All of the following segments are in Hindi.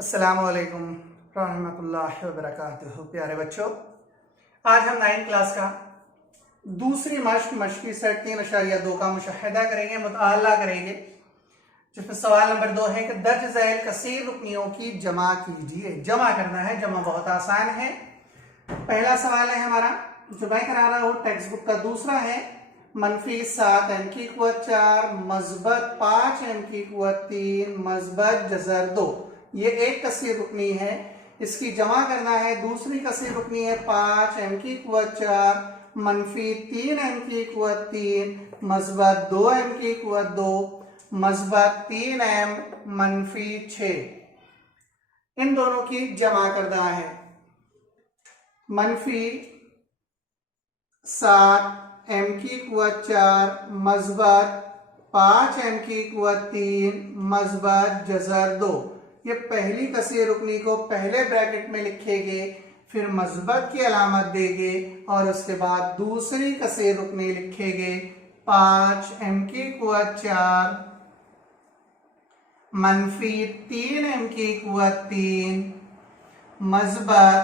अस्सलामुअलैकुम रहमतुल्लाहि व बरकातुहू। प्यारे बच्चों, आज हम 9th क्लास का दूसरी मश्की सेट 3.2 का मुशाहिदा करेंगे, मुताला करेंगे, जिसमें सवाल नंबर 2 है कि दर्ज झैल कसीर रुकनियों की जमा कीजिए। जमा करना है, जमा बहुत आसान है। पहला सवाल है हमारा जो मैं करा रहा हूँ टेक्स्ट बुक का। दूसरा है -7 m की कुव्वत 4 मस्बत 5 m की कुव्वत 3 मस्बत जज़र 2। ये एक कसीर रुकनी है, इसकी जमा करना है। दूसरी कसीर रुकनी है 5 m की कुव्वत 4 -3 m की कुव्वत 3 मस्बत 2 m की कुव्वत 2 मस्बत 3 m -6। इन दोनों की जमा करना है। -7 m की कुव्वत 4 मस्बत 5 m की कुव्वत 3 मस्बत जज़र 2। ये पहली कसीर रुकनी को पहले ब्रैकेट में लिखेंगे, फिर मस्बत की अलामत देंगे और उसके बाद दूसरी कसीर रुकनी लिखेंगे 5 m की कुव्वत 4 -3 m की कुव्वत 3 मस्बत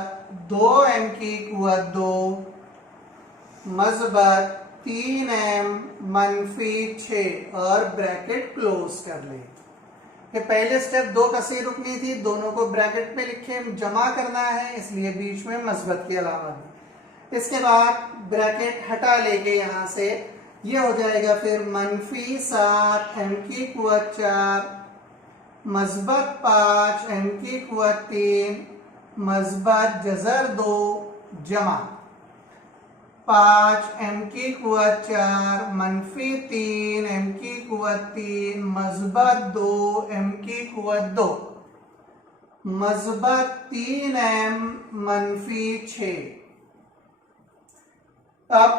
2 m की कुव्वत 2 मस्बत 3 m -6 और ब्रैकेट क्लोज कर ले। ये पहले स्टेप 2 कसीर रुकनी थी, दोनों को ब्रैकेट में लिखे, जमा करना है, इसलिए बीच में मस्बत की अलामत। इसके बाद ब्रैकेट हटा लेंगे यहां से, ये हो जाएगा फिर -7 m की कुव्वत 4 मस्बत 5 m की कुव्वत 3 मस्बत जज़र 2 जमा 5 m की कुव्वत 4 -3 m की कुव्वत 3 मस्बत 2 m की कुव्वत 2 मस्बत 3 m -6। अब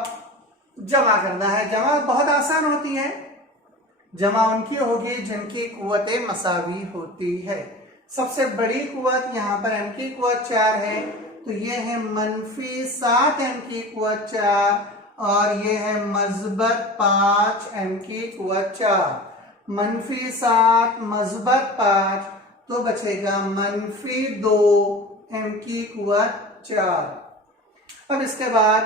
जमा करना है। जमा बहुत आसान होती है। जमा उनकी होगी जिनकी कुव्वतें मसावी होती है। सबसे बड़ी कुव्वत यहाँ पर m की कुव्वत 4 है, तो ये है -7 m की कुव्वत 4 और ये है मस्बत 5 m की कुव्वत 4। -7 मस्बत 5 तो बचेगा -2 m की कुव्वत 4। अब इसके बाद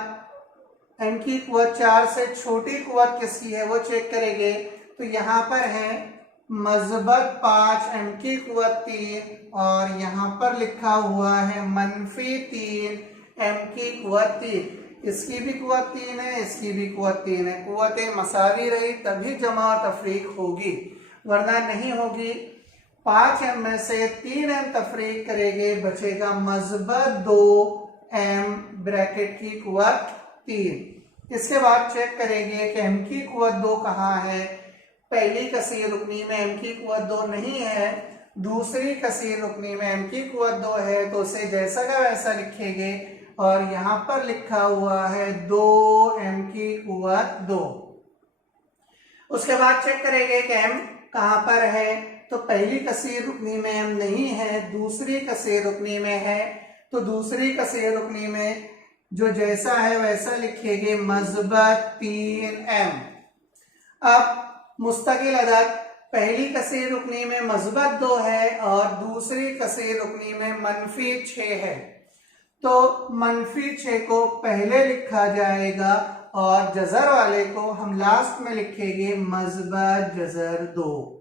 m की कुव्वत 4 से छोटी कुव्वत किसकी है वो चेक करेंगे। तो यहाँ पर है मस्बत 5 m की कुव्वत 3 और यहाँ पर लिखा हुआ है -3 m की कुव्वत 3। इसकी भी कुव्वत 3 है, इसकी भी कुव्वत 3 है। कुव्वतें मसावी रही तभी जमा तफरीक होगी, वरना नहीं होगी। 5 m में से 3 m तफरीक करेंगे, बचेगा मस्बत 2 m ब्रैकेट की कुव्वत 3। इसके बाद चेक करेंगे कि m की कुव्वत 2 कहाँ है। पहली कसीर रुकनी में m की कुव्वत 2 नहीं है, दूसरी कसीर रुकनी में m की कुव्वत 2 है, तो उसे जैसा का वैसा लिखेंगे और यहाँ पर लिखा हुआ है 2 m की कुव्वत 2। उसके बाद चेक करेंगे कि m कहाँ पर है। तो पहली कसीर रुकनी में m नहीं है, दूसरी कसीर रुकनी में है, तो दूसरी कसीर रुकनी में जो जैसा है वैसा लिखेंगे मस्बत 3 m। अब मुस्तकिल अदद पहली कसीर रुकनी में मस्बत 2 है और दूसरी कसीर रुकनी में -6 है, तो -6 को पहले लिखा जाएगा और जज़र वाले को हम लास्ट में लिखेंगे मस्बत जज़र 2।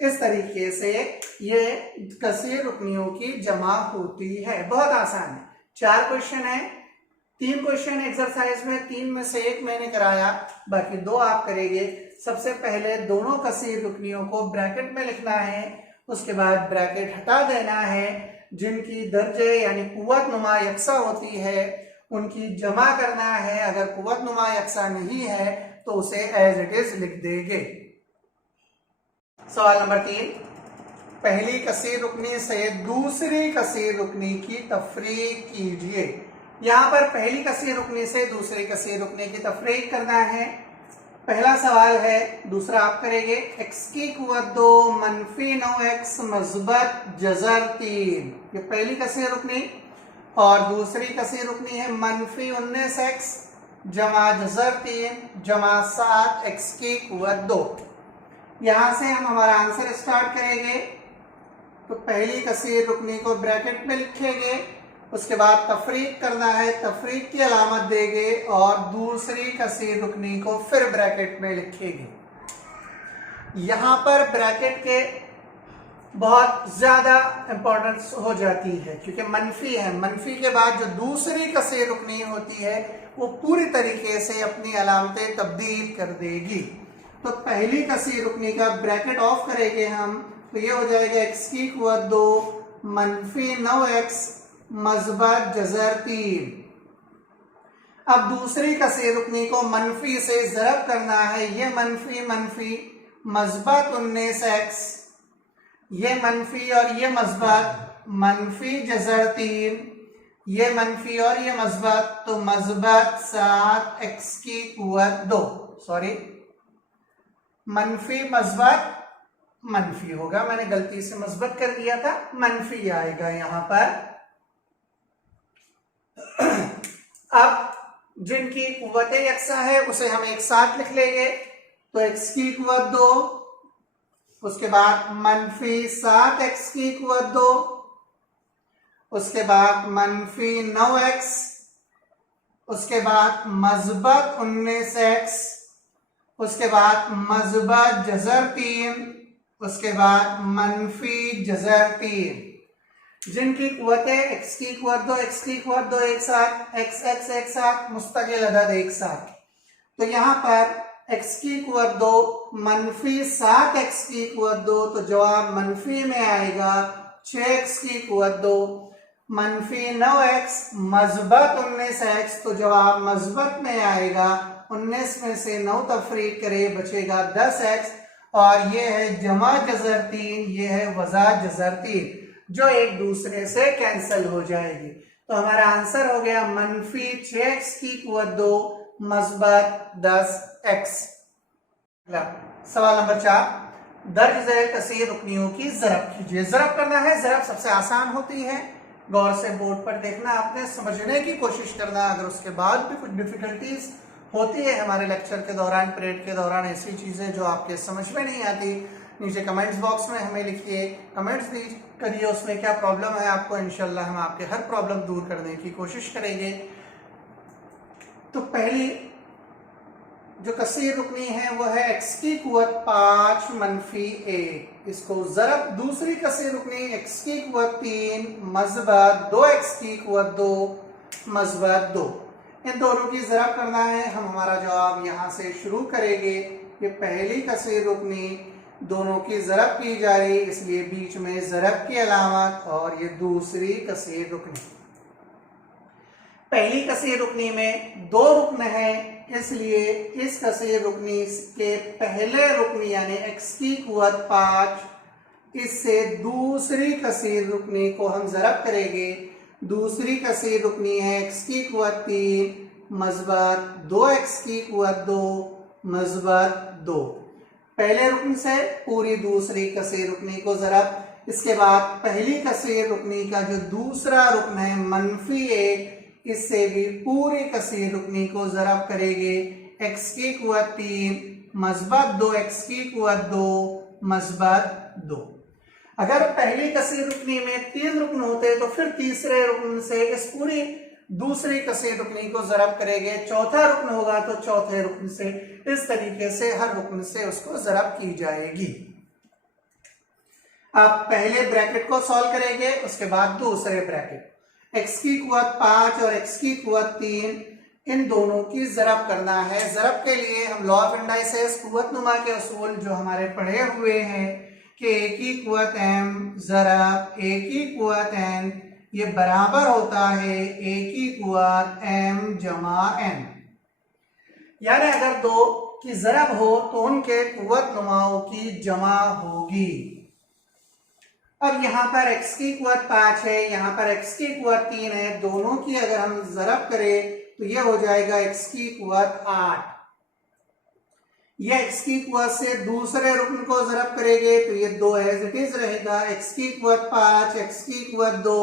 इस तरीके से ये कसीर रुकनियों की जमा होती है। बहुत आसान है। 4 क्वेश्चन है, 3 क्वेश्चन एक्सरसाइज में, 3 में से 1 मैंने कराया, बाकी 2 आप करेंगे। सबसे पहले दोनों कसीर रुकनियों को ब्रैकेट में लिखना है, उसके बाद ब्रैकेट हटा देना है। जिनकी दर्जे यानी कुव्वत नुमा यकसा होती है उनकी जमा करना है। अगर कुव्वत नुमा यकसा नहीं है तो उसे एज इट इज लिख देंगे। सवाल नंबर 3, पहली कसीर रुकनी से दूसरी कसीर रुकनी की तफरीक कीजिए। यहाँ पर पहली कसीर रुकनी से दूसरी कसीर रुकनी की तफरीक करना है। पहला सवाल है, दूसरा आप करेंगे। x की कुव्वत 2 -9x मस्बत जज़र 3, ये पहली कसीर रुकनी। और दूसरी कसीर रुकनी है -19x जमा जज़र 3 जमा 7x की कुव्वत 2। यहां से हम हमारा आंसर स्टार्ट करेंगे। तो पहली कसीर रुकनी को ब्रैकेट में लिखेंगे, उसके बाद तफरीक करना है, तफरीक की अलामत देंगे और दूसरी कसीर रुकनी को फिर ब्रैकेट में लिखेंगे। यहां पर ब्रैकेट के बहुत ज्यादा इंपॉर्टेंस हो जाती है क्योंकि मनफी है, मनफी के बाद जो दूसरी कसीर रुकनी होती है वो पूरी तरीके से अपनी अलामतें तब्दील कर देगी। तो पहली कसीर रुकनी का ब्रैकेट ऑफ करेंगे हम, तो ये हो जाएगा x की कुव्वत 2 मनफी 9x मज़बत जज़र 3। अब दूसरी कसीर रुकनी को मनफी से ज़रब करना है, ये मनफी मनफी मज़बत 19x, ये मनफी और ये मज़बत मनफी जज़र 3, ये मनफी और ये मज़बत, तो मज़बत 7x की कुव्वत 2, सॉरी मनफी मज़बत मनफी होगा, मैंने गलती से मज़बत कर दिया था, मनफी आएगा यहां पर। अब जिनकी कुव्वतें यकसा है उसे हम एक साथ लिख लेंगे, तो x की कुव्वत 2, उसके बाद मनफी 7x की कुव्वत 2, उसके बाद मनफी 9x, उसके बाद मज़बत 19x, उसके बाद मज़बत जज़र 3, उसके बाद मनफी जज़र 3। जिनकी कुव्वतें x की कुव्वत 2, x की कुव्वत 2 एक साथ, x x एक साथ, मुस्तकिल अदद एक साथ, तो यहां पर x की कुव्वत 2 मनफी 7x की कुव्वत 2, तो जवाब मनफी में आएगा 6x की कुव्वत 2, मनफी 9x मज़बत 19x, तो जवाब मज़बत में आएगा 19 में से 9 तफरीक करे बचेगा 10x, और ये है जमा जज़र 3, ये है वज़ा जज़र 3, जो एक दूसरे से कैंसिल हो जाएगी। तो हमारा आंसर हो गया मनफी 6x की कुव्वत 2 मज़बत 10x। सवाल नंबर 4, दर्ज झैल कसीर रुकनियों की ज़रब कीजिए। ज़रब करना है, ज़रब सबसे आसान होती है, गौर से बोर्ड पर देखना, आपने समझने की कोशिश करना। अगर उसके बाद भी कुछ डिफिकल्टीज होती है हमारे लेक्चर के दौरान, पीरियड के दौरान, ऐसी चीजें जो आपके समझ में नहीं आती, नीचे कमेंट्स बॉक्स में हमें लिखिए, कमेंट्स करिए उसमें क्या प्रॉब्लम है आपको, इंशाल्लाह हम आपके हर प्रॉब्लम दूर करने की कोशिश करेंगे। तो पहली जो कसीर रुकनी है वो है x की कुव्वत 5 मनफी 1, इसको ज़रब दूसरी कसीर रुकनी x की कुव्वत 3 मज़बत 2x की कुव्वत 2 मज़बत 2, इन दोनों की ज़रब करना है। हम हमारा जवाब यहाँ से शुरू करेंगे। ये पहली कसीर रुकनी दोनों की ज़रब की जा रही, इसलिए बीच में ज़रब की अलामत, और ये दूसरी कसीर रुकनी। पहली कसीर रुकनी में 2 रुकन है, इसलिए इस कसीर रुकनी के पहले रुकनी यानी x की कुव्वत 5, इससे दूसरी कसीर रुकनी को हम ज़रब करेंगे। दूसरी कसीर रुकनी है x की कुव्वत 3 मज़बत 2x की कुव्वत 2 मज़बत 2। पहले रुकन से पूरी दूसरी कसीर रुकनी को ज़रब, इसके बाद पहली कसीर रुकनी का जो दूसरा रुकन है मनफी 1, इससे भी पूरी कसीर रुकनी को ज़रब करेंगे। x की कुव्वत 3 मज़बत 2x की कुव्वत 2 मज़बत 2। अगर पहली कसीर रुकनी में 3 रुकन होते तो फिर तीसरे रुकन से इस पूरी दूसरी कसीर रुकनी को ज़रब करेंगे। चौथा रुकन होगा तो चौथे रुकन से, इस तरीके से हर रुकन से उसको ज़रब की जाएगी। अब पहले ब्रैकेट को सॉल्व करेंगे, उसके बाद दूसरे ब्रैकेट। x की कुव्वत 5 और x की कुव्वत 3, इन दोनों की ज़रब करना है। ज़रब के लिए हम लॉ ऑफ इंडाइसेस, कुव्वत नुमा के असूल जो हमारे पढ़े हुए हैं कि a की कुव्वत m ज़रब a की कुव्वत n, ये बराबर होता है a की कुव्वत m जमा n। यानी अगर 2 की ज़रब हो तो उनके कुव्वत नुमाओं की जमा होगी। अब यहाँ पर x की कुव्वत 5 है, यहाँ पर x की कुव्वत 3 है, दोनों की अगर हम ज़रब करें तो यह हो जाएगा x की कुव्वत 8। यह x की कुव्वत से दूसरे रुकन को ज़रब करेंगे तो ये 2 एज इट इज रहेगा। x की कुव्वत 5, x की कुव्वत 2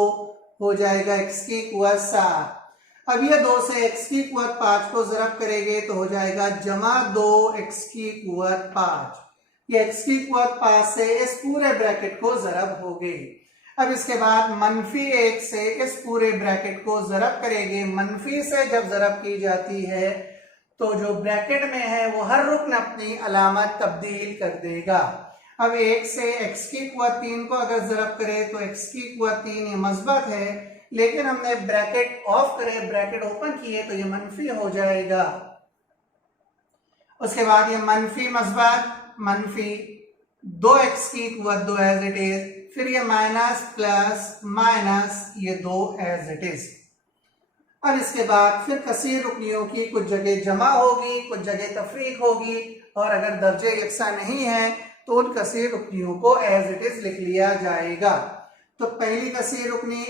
हो जाएगा x की कुव्वत 7। अब ये 2 से x की कुव्वत 5 को ज़रब करेंगे तो हो जाएगा जमा 2 x की कुव्वत 5। ये x की कुव्वत 5 से इस पूरे ब्रैकेट को ज़रब हो गई। अब इसके बाद -1 से इस पूरे ब्रैकेट को ज़रब करेंगे। मनफी से जब ज़रब की जाती है तो जो ब्रैकेट में है वो हर रुकन अपनी अलामत तब्दील कर देगा। अब 1 से x की कुव्वत 3 को अगर ज़रब करें तो x की कुव्वत 3 ये मस्बत है, लेकिन हमने ब्रैकेट ऑफ करे, ब्रैकेट ओपन किए तो ये मनफी हो जाएगा। उसके बाद ये मनफी मस्बत मनफी 2x की कुव्वत 2 एज इट इज, फिर ये माइनस प्लस माइनस ये 2 एज इट इज। अब इसके बाद फिर कसीर रुकनियों की कुछ जगह जमा होगी, कुछ जगह तफरीक होगी, और अगर दर्जे यकसा नहीं है तो उन कसीर रुकनियों को एज इट इज लिख लिया जाएगा। तो पहली कसीर रुकनी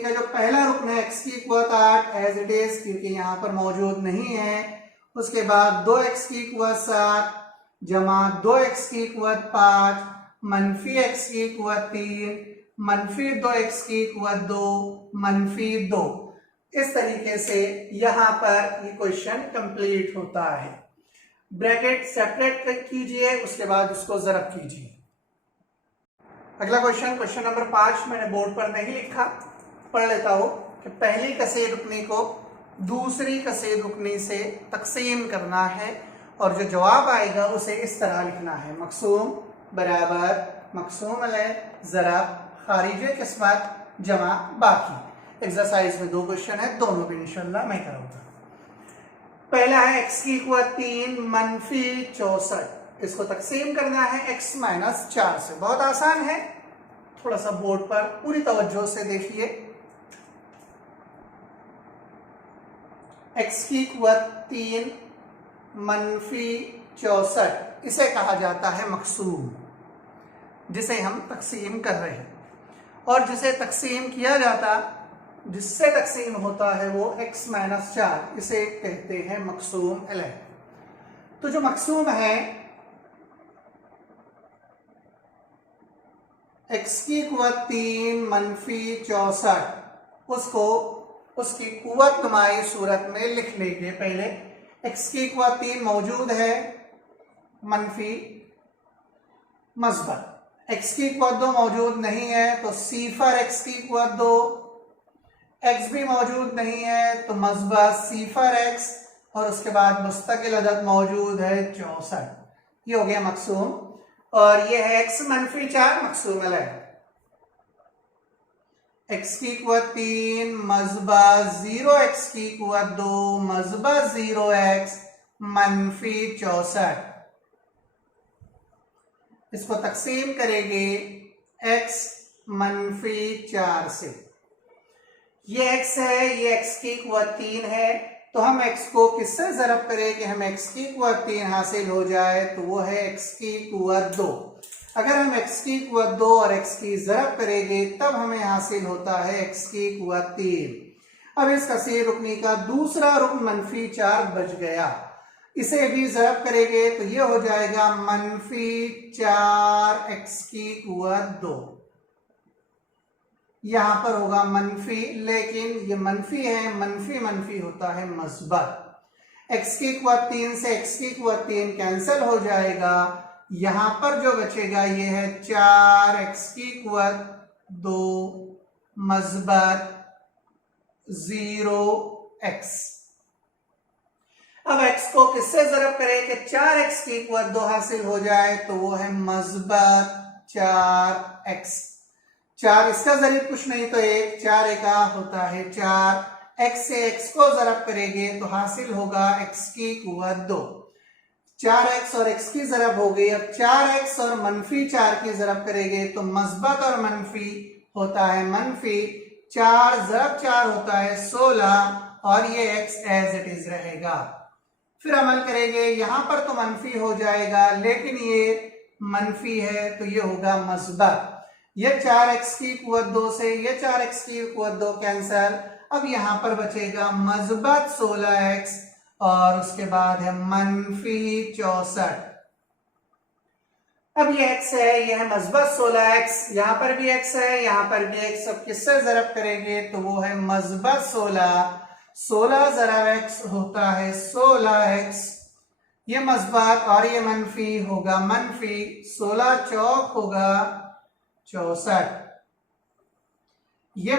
का जो पहला रुकन है x की कुव्वत 8 एज इट इज, क्योंकि यहाँ पर मौजूद नहीं है। उसके बाद 2x की कुव्वत 7 जमा 2x की कुव्वत 5 मनफी x की कुव्वत 3 मनफी 2x की कुव्वत 2 मनफी 2। इस तरीके से यहाँ पर ये क्वेश्चन कंप्लीट होता है। ब्रैकेट सेपरेट कीजिए, उसके बाद उसको ज़रब कीजिए। अगला क्वेश्चन नंबर 5 मैंने बोर्ड पर नहीं लिखा, पढ़ लेता हूं कि पहली कसीर रुकनी को दूसरी कसीर रुकनी से तकसीम करना है और जो जवाब आएगा उसे इस तरह लिखना है। मकसूम बराबर मकसूम अलैह ज़रब खारिजे किस्मत जमा बाकी। एक्सरसाइज में 2 क्वेश्चन है, दोनों भी इंशाल्लाह मैं कराऊंगा। पहला है x की कुव्वत 3 मनफी 64, इसको तकसीम करना है x माइनस 4 से। बहुत आसान है, थोड़ा सा बोर्ड पर पूरी तवज्जो से देखिए। x की कुव्वत 3 मनफी 64 इसे कहा जाता है मकसूम, जिसे हम तकसीम कर रहे हैं, और जिसे तकसीम किया जाता, जिससे तकसीम होता है वो x माइनस 4, इसे कहते हैं मकसूम अलैह। तो जो मकसूम है x की कुव्वत 3 मनफी 64, उसको उसकी कुव्वत नुमाई सूरत में लिख लेंगे। पहले x की कुव्वत 3 मौजूद है मनफी मस्बत, x की कुव्वत 2 मौजूद नहीं है तो सीफर x की कुव्वत 2, x भी मौजूद नहीं है तो मस्बत सीफर x, और उसके बाद मुस्तकिल अदद मौजूद है 64। ये हो गया मकसूम, और ये है x मनफी 4 मकसूम अलैह। x की कुव्वत 3 मस्बत 0x की कुव्वत 2 मस्बत 0x मनफी 64। इसको तकसीम करेंगे x मनफी 4 से। ये x है, ये x की कुव्वत 3 है, तो हम x को किससे ज़रब करें कि हमें x की कुव्वत 3 हासिल हो जाए, तो वो है x की कुव्वत 2। अगर हम x की कुव्वत 2 और x की ज़रब करेंगे तब हमें हासिल होता है x की कुव्वत 3। अब इस कसीर रुकनी का दूसरा रुकन मनफी 4 बच गया, इसे भी ज़रब करेंगे तो ये हो जाएगा मनफी 4x की कुव्वत 2। यहां पर होगा मनफी, लेकिन ये मनफी है, मनफी मनफी होता है मस्बत। x की कुव्वत 3 से x की कुव्वत 3 कैंसिल हो जाएगा, यहां पर जो बचेगा ये है 4x की कुव्वत 2 मस्बत 0x। अब x को किससे ज़रब करें कि 4x की कुव्वत 2 हासिल हो जाए, तो वो है मस्बत 4x। 4 इसका ज़रीब कुछ नहीं तो 1, 4 एका होता है 4, x से x को ज़रब करेंगे तो हासिल होगा x की कुव्वत 2। 4x और x की ज़रब हो गई। अब 4x और मनफी 4 की ज़रब करेंगे तो मस्बत और मनफी होता है मनफी, 4 ज़रब 4 होता है 16, और ये x एज इट इज रहेगा। फिर अमल करेंगे, यहां पर तो मनफी हो जाएगा, लेकिन ये मनफी है तो ये होगा मस्बत। ये 4x की कुव्वत 2 से ये 4x की कुव्वत 2 कैंसल, अब यहां पर बचेगा मस्बत 16x, और उसके बाद है मनफी 64। अब ये x है, ये है मस्बत 16x, यहां पर भी x है, यहां पर भी x। अब किससे ज़रब करेंगे तो वो है मस्बत 16, 16 ज़रब x होता है 16x। ये मस्बत और ये मनफी होगा मनफी, 16 चौक होगा 64। ये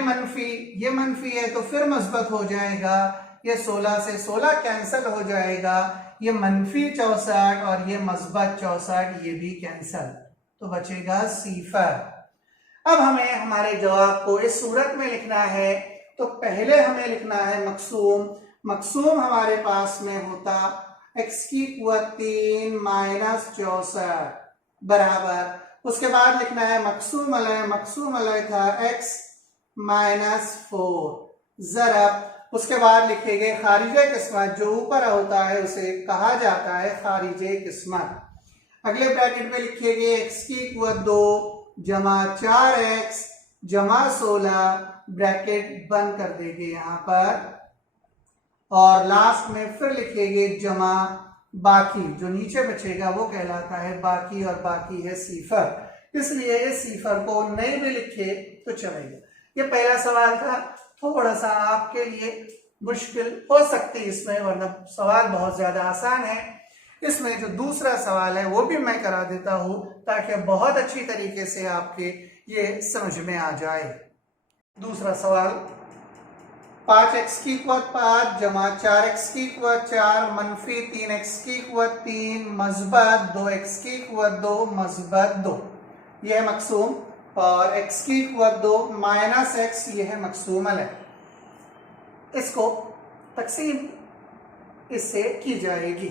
मनफी है तो फिर मस्बत हो जाएगा, ये 16 से 16 कैंसिल हो जाएगा, ये मनफी 64 और ये मस्बत 64 ये भी कैंसिल, तो बचेगा सिफर। अब हमें हमारे जवाब को इस सूरत में लिखना है, तो पहले हमें लिखना है मकसूम। मकसूम हमारे पास में होता x की कुव्वत 3 माइनस 64 बराबर, उसके बाद लिखना है मकसूम अलय था x माइनस 4 ज़रब, उसके बाद लिखेंगे खारिजे किस्मत, जो ऊपर होता है उसे कहा जाता है खारिजे किस्मत। अगले ब्रैकेट में लिखेंगे x की कुव्वत 2 जमा 4x जमा 16, ब्रैकेट बंद कर देंगे यहाँ पर, और लास्ट में फिर लिखेंगे जमा बाकी, जो नीचे बचेगा वो कहलाता है बाकी, और बाकी है सिफर, इसलिए इस सिफर को नहीं भी लिखे तो चलेगा। ये पहला सवाल था, थोड़ा सा आपके लिए मुश्किल हो सकती है इसमें, वरना सवाल बहुत ज्यादा आसान है। इसमें जो दूसरा सवाल है वो भी मैं करा देता हूं, ताकि बहुत अच्छी तरीके से आपके ये समझ में आ जाए। दूसरा सवाल, 5x की कुव्वत 5 जमा 4x की कुव्वत 4 मनफी 3x की कुव्वत 3 मस्बत 2x की कुव्वत 2 मस्बत 2, यह है मकसूम, और x की कुव्वत 2 माइनस x ये है मकसूम अलय। इसको तकसीम इससे की जाएगी।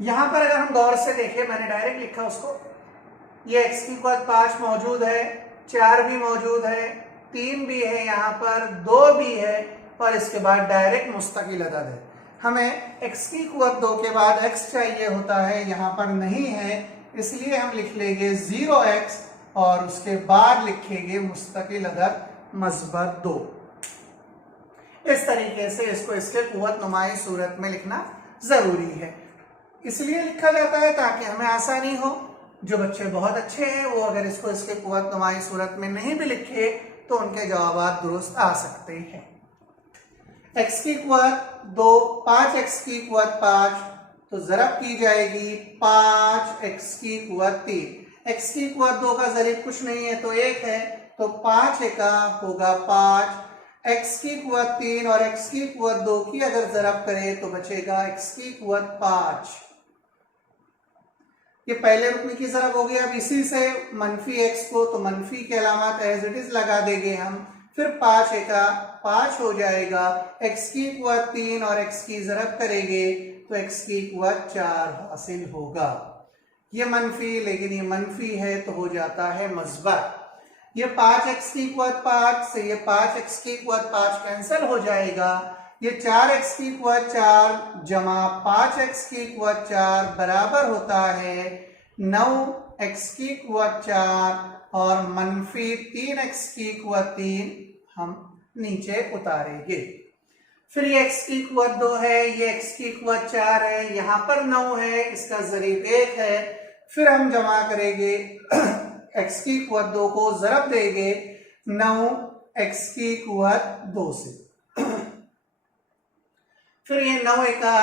यहां पर अगर हम गौर से देखें, मैंने डायरेक्ट लिखा उसको, ये x की कुव्वत 5 मौजूद है, 4 भी मौजूद है, 3 भी है, यहाँ पर 2 भी है, और इसके बाद डायरेक्ट मुस्तकिल अदद है। हमें x की कुव्वत 2 के बाद x चाहिए होता है, यहाँ पर नहीं है, इसलिए हम लिख लेंगे 0x और उसके बाद लिखेंगे मुस्तकिल अदद मस्बत 2। इस तरीके से इसको इसके कुव्वत नुमाई सूरत में लिखना जरूरी है, इसलिए लिखा जाता है ताकि हमें आसानी हो। जो बच्चे बहुत अच्छे हैं वो अगर इसको इसके कुव्वत नुमाई सूरत में नहीं भी लिखे तो उनके जवाब दुरुस्त आ सकते हैं। x की कुव्वत 2 5x की कुव्वत 5, तो ज़रब की जाएगी 5x की कुव्वत 3। x की कुव्वत 2 का ज़रीब कुछ नहीं है तो 1 है, तो 5 का होगा 5, x की कुव्वत 3 और x की कुव्वत 2 की अगर ज़रब करें तो बचेगा x की कुव्वत 5। ये पहले रुकने की ज़रब हो गया। अब इसी से मनफी x को तो मनफी के अलामत एज इट इज लगा देंगे हम, फिर 5 का 5 हो जाएगा, x की कुव्वत 3 और x की ज़रब करेंगे तो x की कुव्वत 4 हासिल होगा। ये मनफी, लेकिन ये मनफी है तो हो जाता है मस्बत। ये 5x की कुव्वत 5 से ये 5x की कुव्वत 5 कैंसिल हो जाएगा, ये 4x की कुव्वत 4 जमा 5x की कुव्वत 4 बराबर होता है 9x की कुव्वत 4 और मनफी 3x की कुव्वत 3 हम नीचे उतारेंगे। फिर ये x की कुव्वत 2 है, ये x की कुव्वत 4 है, यहाँ पर 9 है, इसका ज़रीब 1 है, फिर हम जमा करेंगे x की कुव्वत 2 को ज़रब देंगे 9x की कुव्वत 2 से, फिर ये 9 का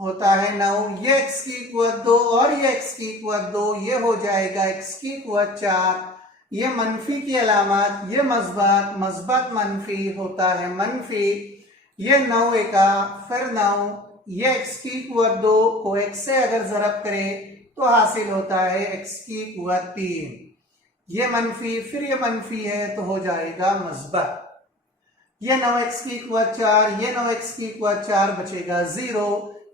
होता है 9, ये x की कुव्वत 2 और ये x की कुव्वत 2, ये हो जाएगा x की कुव्वत 4, ये मनफी की अलामत, ये मस्बत मनफी होता है मनफी, ये 9 का फिर 9, ये x की कुव्वत 2 को x से अगर ज़रब करें तो हासिल होता है x की कुव्वत 3, ये मनफी फिर ये मनफी है तो हो जाएगा मस्बत। ये 9x की कुव्वत 4, ये 9x की कुव्वत 4 बचेगा 0,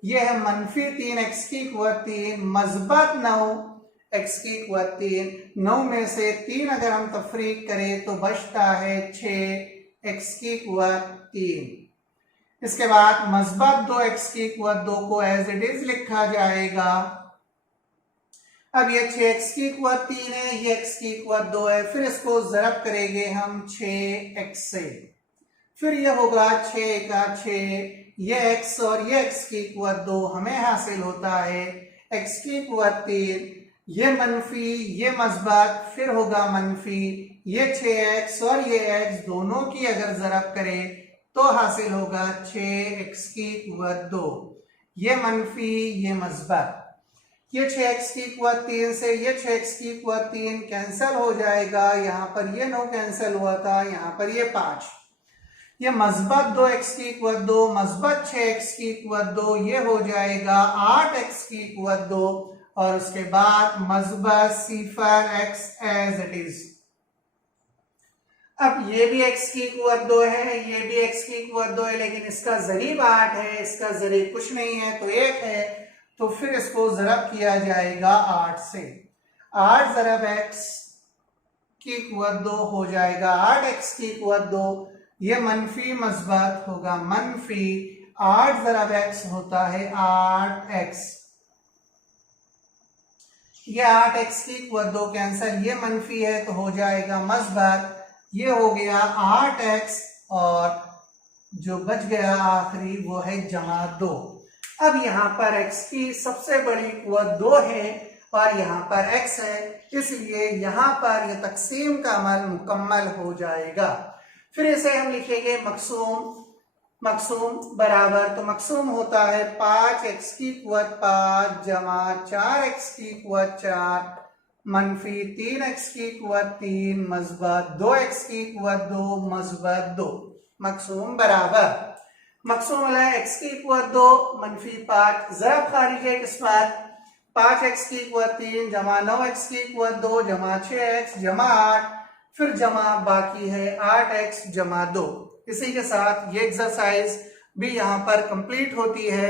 ये है मनफी 3x की कुव्वत 3 मस्बत 9x की कुव्वत 3, 9 में से 3 अगर हम तफरीक करें तो बचता है 6x की कुव्वत 3। इसके बाद मस्बत 2x की कुव्वत 2 को एज इट इज लिखा जाएगा। अब ये 6x की कुव्वत 3 है, ये x की कुव्वत 2 है, फिर इसको ज़रब करेंगे हम 6x से, फिर ये होगा 6 का 6, ये x और ये x की कुव्वत 2 हमें हासिल होता है x की कुव्वत 3, ये मनफी ये मस्बत फिर होगा मनफी, ये 6x और ये x दोनों की अगर ज़रब करें तो हासिल होगा 6x की कुव्वत 2, ये मनफी ये मस्बत। ये 6x की कुवत 3 से ये 6x की कुवत 3 कैंसिल हो जाएगा, यहाँ पर ये 9 कैंसिल हुआ था, यहाँ पर ये 5, ये मस्बत 2x की कुवत 2 मस्बत 6x की कुवत 2, ये हो जाएगा 8x की कुवत 2 और उसके बाद मस्बत सिफर x एज इट इज। अब ये भी x की कुवत 2 है, ये भी x की कुवत 2 है, लेकिन इसका ज़रीब 8 है, इसका ज़रीब कुछ नहीं है तो 1 है, तो फिर इसको ज़रब किया जाएगा 8 से। 8 ज़रब x की कुवत 2 हो जाएगा 8x की कुवत 2, ये मनफी मस्बत होगा मनफी 8 ज़रब x होता है 8x, ये 8x की कुवत 2 कैंसिल, ये मनफी है तो हो जाएगा मस्बत, ये हो गया 8x और जो बच गया आखिरी वो है जमा 2। अब यहाँ पर x की सबसे बड़ी कुवत 2 है और यहाँ पर x है, इसलिए यहाँ पर यह तकसीम का अमल मुकम्मल हो जाएगा। फिर इसे हम लिखेंगे मकसूम, मकसूम बराबर, तो मकसूम होता है 5x की कुवत 5 जमा 4x की कुवत 4 मनफी 3x की कुवत 3 मस्बत 2x की कुवत 2 मस्बत 2, मकसूम बराबर मकसूम है x की कुवत 2 मनफी 5 ज़रब खारिज किस्मत 5x की कुवत 3 जमा 9x की कुवत 2 जमा 6x जमा 8, फिर जमा बाकी है 8x जमा 2। इसी के साथ ये एक्सरसाइज भी यहाँ पर कंप्लीट होती है।